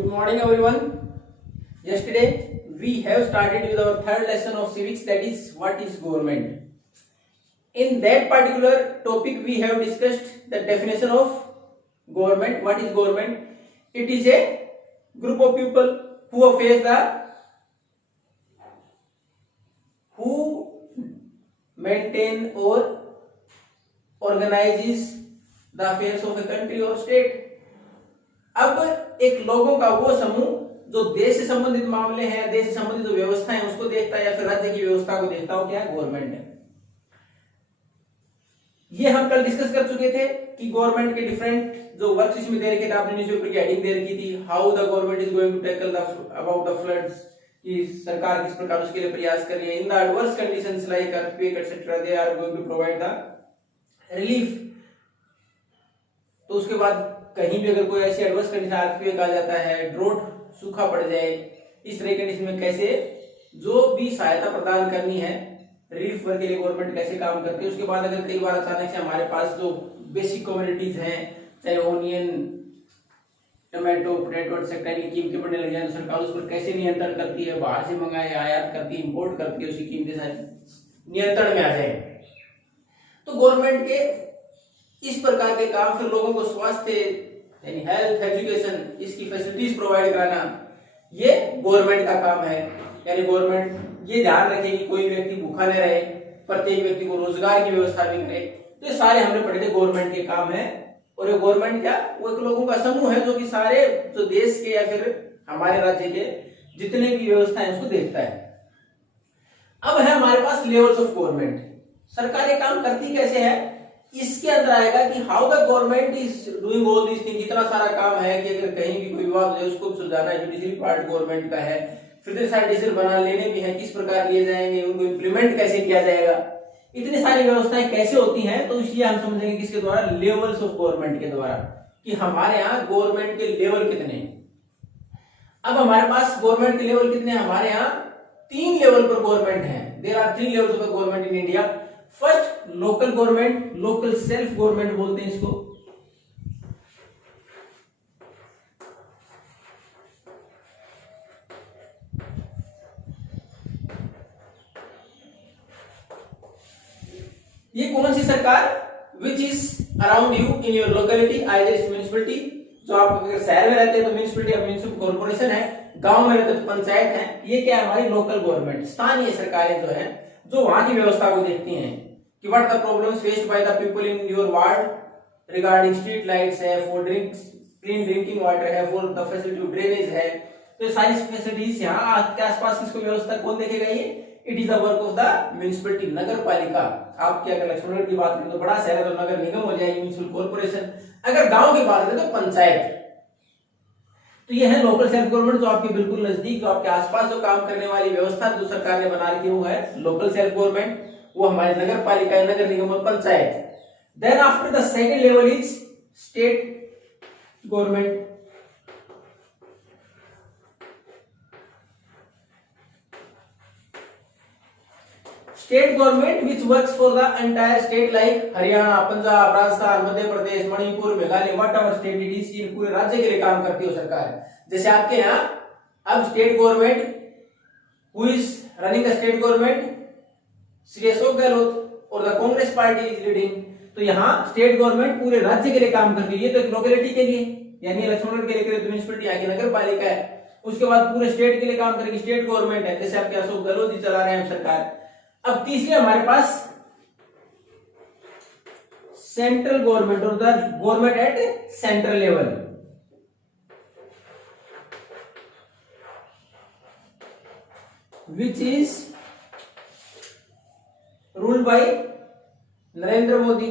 Good morning everyone. Yesterday we have started with our third lesson of civics, that is what is government. In that particular topic we have discussed the definition of government. What is government? It is a group of people who maintain or organizes the affairs of a country or state. अब एक लोगों का वो समूह जो देश से संबंधित मामले हैं, देश से संबंधित जो व्यवस्था है उसको देखता है या फिर राज्य की व्यवस्था को देखता हो, क्या है? गवर्नमेंट है। ये हम कल डिस्कस कर चुके थे कि गवर्नमेंट के डिफरेंट जो वर्क्स इसमें दे रखे थे, आपने न्यूज़पेपर की हेडिंग दे रखी थी, how the government is going to tackle about the floods, कि सरकार किस प्रकार उसके लिए प्रयास कर रही है। In the adverse conditions like earthquake etcetera they are going to provide the relief. तो उसके बाद कहीं भी अगर कोई ऐसी एडवर्स कंडीशन अर्थक्वेक आ जाता है, ड्रोट सूखा पड़ जाए, इस तरह के कंडीशन में कैसे जो भी सहायता प्रदान करनी है रिलीफ वर्क के लिए गवर्नमेंट कैसे काम करती है। उसके बाद अगर कई बार अचानक से हमारे पास जो बेसिक कमोडिटीज हैं, चाहे ओनियन, टमाटो, पोटैटो एक्सेट्रा की कीमतें बढ़ने लग जाए तो सरकार उस पर कैसे नियंत्रण करती है, बाहर से मंगाए, आयात करती है, इंपोर्ट करती है, उसकी कीमतें नियंत्रण में आ जाए। तो गवर्नमेंट के इस प्रकार के काम, फिर लोगों को स्वास्थ्य यानी हेल्थ, एजुकेशन, इसकी फैसिलिटीज प्रोवाइड कराना, ये गवर्नमेंट का काम है। यानी गवर्नमेंट ये ध्यान रखे कि कोई व्यक्ति भूखा न रहे, प्रत्येक व्यक्ति को रोजगार की व्यवस्था भी करे। तो ये सारे हमने पढ़े थे गवर्नमेंट के काम है। और ये गवर्नमेंट क्या, वो एक लोगों का समूह है जो कि सारे जो देश के या फिर हमारे राज्य के जितने भी व्यवस्था है उसको देखता है। अब है हमारे पास लेवल्स ऑफ गवर्नमेंट। सरकार ये काम करती कैसे है, इसके अंदर आएगा कि how the government is doing all this thing. इतना सारा काम है कि अगर कहीं भी कोई विवाद है उसको सुलझाना है, जुडिशरी पार्ट गवर्नमेंट का है, फिर सारे डिसीजन बना लेने भी है, किस प्रकार लिए जाएंगे, उनको इम्प्लीमेंट कैसे किया जाएगा, इतनी सारी व्यवस्थाएं कैसे होती हैं। तो इसलिए हम समझेंगे किसके द्वारा, लेवल्स ऑफ गवर्नमेंट के द्वारा, कि हमारे यहाँ गवर्नमेंट के लेवल कितने हैं। अब हमारे पास गवर्नमेंट के लेवल कितने हैं, हमारे यहाँ 3 लेवल पर गवर्नमेंट है। There are 3 levels of government in India. First local government, local self government बोलते हैं इसको। ये कौन सी सरकार, which is around you in your locality, either is municipality, जो आप अगर शहर में रहते हैं तो म्युनिसिपलिटी या म्युनिसिपल कॉर्पोरेशन है, गांव में रहते तो पंचायत है। ये क्या है, हमारी लोकल गवर्नमेंट, स्थानीय सरकारें जो है जो वहां की व्यवस्था को देखती हैं कि what the problems faced by the people in your ward regarding street lights है, फॉर क्लीन ड्रिंकिंग वाटर है, for the facility of drainage है। तो ये सारी फैसिलिटीज यहाँ आपके आसपास किसको व्यवस्था कौन देखेगा, ये it is the work of the municipality, नगर पालिका। आपकी अगर लक्ष्मणगढ़ की बात करें तो बड़ा शहर है तो नगर निगम हो जाएगी, म्युनिसिपल कॉर्पोरेशन। अगर गांव की बात करें तो पंचायत। तो ये है लोकल सेल्फ गवर्नमेंट, जो आपके बिल्कुल नजदीक, जो आपके आसपास जो काम करने वाली व्यवस्था जो सरकार ने बना रखी है वो है लोकल सेल्फ गवर्नमेंट। वो हमारे नगर पालिका, नगर निगम और panchayat. Then after the second level is state government. State government which works for the entire state like Haryana, Punjab, Rajasthan, Madhya Pradesh, Manipur, Meghalaya, whatever state it is, इन पूरे राज्य के लिए काम करती है सरकार। जैसे आपके यहाँ अब state government, who is running the state government, Shri Ashok Gehlot और the Congress party is leading. तो यहाँ स्टेट गवर्नमेंट पूरे राज्य के लिए काम करती है। ये तो एक लोकेलिटी के लिए, यानी लक्ष्मणगढ़ के लिए म्युनिसिपलिटी आगे नगर पालिका है। उसके बाद पूरे स्टेट के लिए काम करेगी स्टेट गवर्नमेंट है, जैसे आपके अशोक गहलोत जी चला रहे हैं सरकार। अब तीसरे हमारे पास सेंट्रल गवर्नमेंट और the government at central level, which is ruled by Narendra Modi.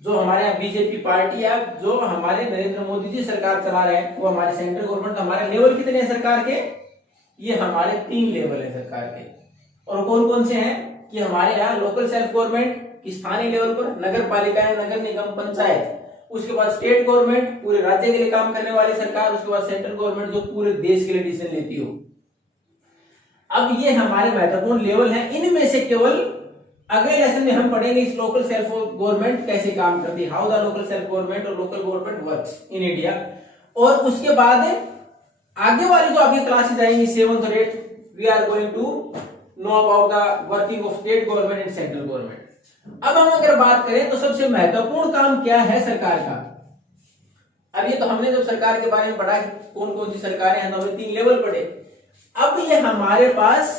जो हमारे यहाँ बीजेपी पार्टी है, जो हमारे नरेंद्र मोदी जी सरकार चला रहे हैं, वो हमारे सेंट्रल गवर्नमेंट। हमारे लेवल कितने हैं सरकार के, ये हमारे 3 लेवल है सरकार के। और कौन कौन से हैं कि हमारे यहाँ लोकल सेल्फ गवर्नमेंट की स्थानीय लेवल पर, नगर पालिका है, नगर निगम, पंचायत। उसके बाद स्टेट गवर्नमेंट पूरे राज्य के लिए काम करने वाली सरकार। उसके बाद सेंट्रल गवर्नमेंट जो पूरे देश के लिए डिसीजन लेती हो। अब ये हमारे महत्वपूर्ण लेवल हैं। इनमें से केवल अगले लेसन में हम पढ़ेंगे इस लोकल सेल्फ गवर्नमेंट कैसे काम करती है, how the local self government और local government works in India. और उसके बाद आगे वाली जो आपकी क्लासेज आएंगी 7th और 8th, we are going to know about the working of state government and central government. अब हम अगर बात करें तो सबसे महत्वपूर्ण काम क्या है सरकार का। अब ये तो हमने जब सरकार के बारे में पढ़ा कि कौन कौन सी सरकारें हैं तो हमने 3 लेवल पढ़े। अब ये हमारे पास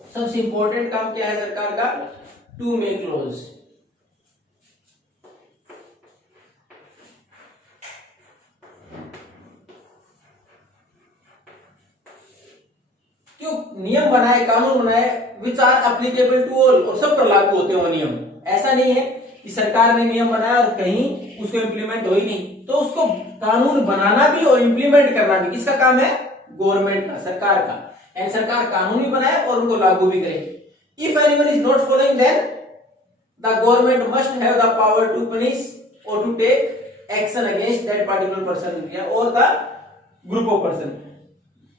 सबसे इंपॉर्टेंट काम क्या है सरकार का, टू मेक लॉज। क्यों नियम बनाए, कानून बनाए which are applicable to all, और सब पर लागू होते हो नियम। ऐसा नहीं है कि सरकार ने नियम बनाया और कहीं उसको इंप्लीमेंट हो ही नहीं, तो उसको कानून बनाना भी और इंप्लीमेंट करना भी किसका काम है, गवर्नमेंट का, सरकार का। एंड सरकार कानून भी बनाए और उनको लागू भी करे। If anyone is not following then the government must have the power to punish और to take action against that particular person और द ग्रुप ऑफ पर्सन।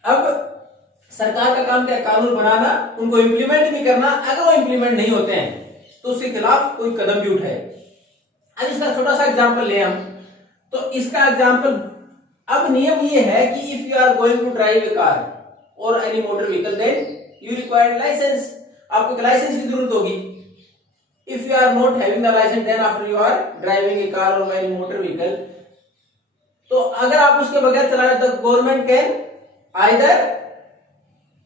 अब सरकार का काम क्या है, कानून बनाना, उनको इंप्लीमेंट भी करना। अगर वो इंप्लीमेंट नहीं होते हैं तो उसके खिलाफ कोई कदम भी उठाए। अब इसका छोटा सा एग्जांपल ले हम, तो इसका एग्जांपल, अब नियम ये है कि if you are going to drive a car और any motor vehicle then you require licence, आपको लाइसेंस की जरूरत होगी। If you are not having the licence then after you are driving a car और एनी मोटर व्हीकल, तो अगर आप उसके बगैर चला रहे तो government can either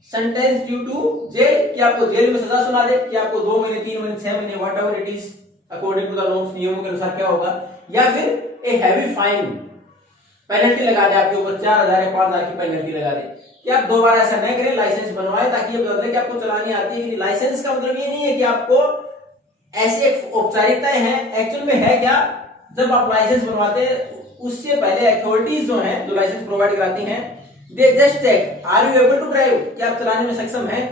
sentence due to jail, कि आपको जेल में सजा सुना दे, कि आपको 2 महीने 3 महीने 6 महीने whatever it is according to the norms, नियमों के अनुसार क्या होगा, या फिर ए हैवी फाइन, पेनल्टी लगा दे आपके ऊपर, 4,000 या 5,000 की पेनल्टी लगा दे कि आप दोबारा ऐसा नहीं करें, लाइसेंस बनवाए, ताकि ये पता चले कि आपको चलानी आती है। लाइसेंस का मतलब ये नहीं है कि आपको ऐसी औपचारिकताएं हैं, एक्चुअल में है क्या, जब आप लाइसेंस बनवाते हैं उससे पहले अथॉरिटीज जो हैं जो लाइसेंस प्रोवाइड कराती हैं, they just check are you able to drive, क्या आप चलाने में सक्षम हैं।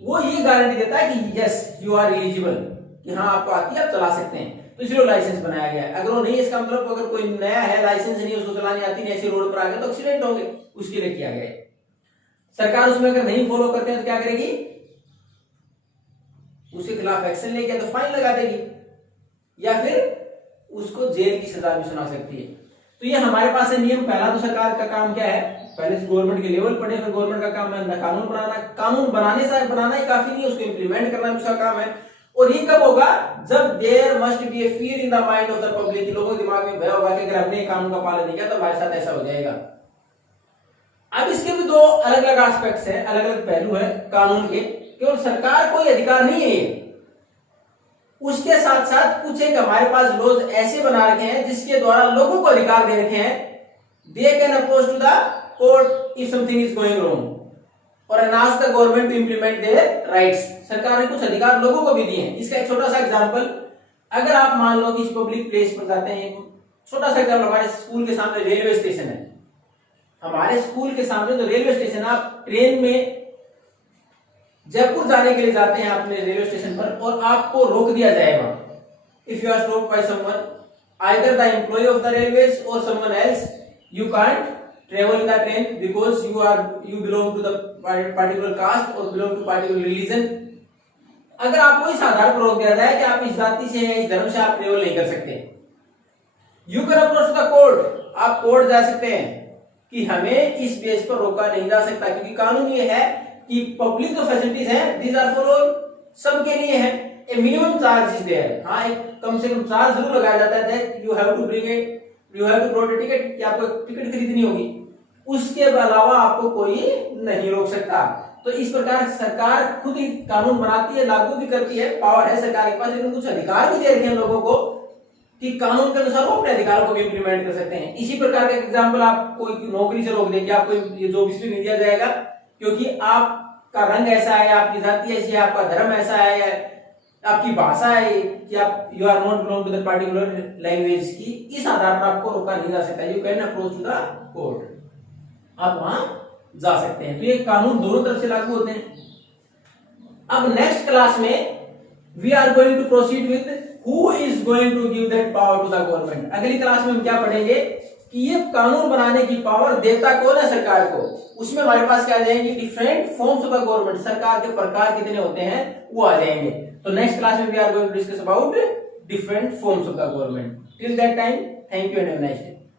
वो ये गारंटी देता है कि यस यू आर एलिजिबल, कि हाँ आपको आती है, आप चला सकते हैं, तो इसलिए लाइसेंस बनाया गया है। अगर वो नहीं, इसका मतलब अगर कोई नया है, लाइसेंस नहीं, उसको चलानी आती नहीं, ऐसे रोड पर आ गया तो एक्सीडेंट होंगे, उसके लिए किया गया है। सरकार उसमें अगर नहीं फॉलो करते हैं तो क्या करेगी, उसके खिलाफ एक्शन लेगी, तो फाइन लगा देगी या फिर उसको जेल की सजा भी सुना सकती है। तो ये हमारे पास है नियम। पहला तो सरकार का काम क्या है, पहले गवर्नमेंट के लेवल पढ़े, फिर गवर्नमेंट का काम है कानून बनाना। कानून बनाना ही काफी नहीं, उसको इंप्लीमेंट करना भी उसका काम है। और ये कब होगा, जब there must be a fear in the mind of the public, लोगों के दिमाग में भय होगा कि अगर हमने कानून का पालन नहीं किया तो हमारे साथ ऐसा हो जाएगा। अब इसके भी 2 अलग अलग एस्पेक्ट्स हैं, अलग अलग पहलू है कानून के। केवल सरकार कोई अधिकार नहीं है, उसके साथ साथ कुछ एक हमारे पास लॉज ऐसे बना रखे हैं जिसके द्वारा लोगों को अधिकार दे रखे हैं, they can approach to the court if something is going wrong और ask the government to implement their rights. सरकार ने कुछ अधिकार लोगों को भी दिए हैं। इसका एक छोटा सा एग्जांपल, अगर आप मान लो किसी पब्लिक प्लेस पर जाते हैं, छोटा सा एग्जांपल, हमारे स्कूल के सामने रेलवे स्टेशन है, हमारे स्कूल के सामने जो रेलवे स्टेशन, आप ट्रेन में जयपुर जाने के लिए जाते हैं अपने रेलवे स्टेशन पर और आपको रोक दिया जाएगा, if you are stopped by someone, either the employ of the railways और someone else, you can't travel in the train because you belong to the particular caste और बिलोंग टू पार्टिकुलर रिलीजन। अगर आपको इस आधार पर रोक दिया जाए कि आप इस जाति से हैं, इस धर्म से आप ट्रेवल नहीं कर सकते, you can approach the court, आप कोर्ट जा सकते हैं कि हमें इस बेस पर रोका नहीं जा सकता, क्योंकि कानून ये है कि पब्लिक जो फैसिलिटीज हैं दीज आर फॉर ऑल, सबके लिए है। A minimum charge is there, हाँ एक कम से कम चार्ज जरूर लगाया जाता है, that you have to board a ticket, कि आपको टिकट खरीदनी होगी, उसके अलावा आपको कोई नहीं रोक सकता। तो इस प्रकार सरकार खुद ही कानून बनाती है, लागू भी करती है, पावर है सरकार के पास, लेकिन कुछ अधिकार भी दे रखे हैं लोगों को कि कानून के अनुसार वो अपने अधिकारों को भी इंप्लीमेंट कर सकते हैं। इसी प्रकार का एग्जाम्पल, आप कोई नौकरी से रोक दे कि आपको ये जॉब इसलिए नहीं दिया जाएगा क्योंकि आपका रंग ऐसा है, आपकी जाति ऐसी है, आपका धर्म ऐसा है, आपकी भाषा है, कि आप you are not belong to the particular language, की इस आधार पर आपको रोका नहीं जा सकता। You can approach to the court, आप वहां जा सकते हैं। तो ये कानून दोनों तरफ से लागू होते हैं। अब नेक्स्ट क्लास में we are going to proceed with who is going to give that power to the government. अगली क्लास में हम क्या पढ़ेंगे कि ये कानून बनाने की पावर देता कौन है सरकार को। उसमें हमारे पास क्या आ जाएंगे, different forms of the government, सरकार के प्रकार कितने होते हैं वो आ जाएंगे। तो नेक्स्ट क्लास में we are going to discuss about different forms of the government. Till that time, thank you and have a nice day.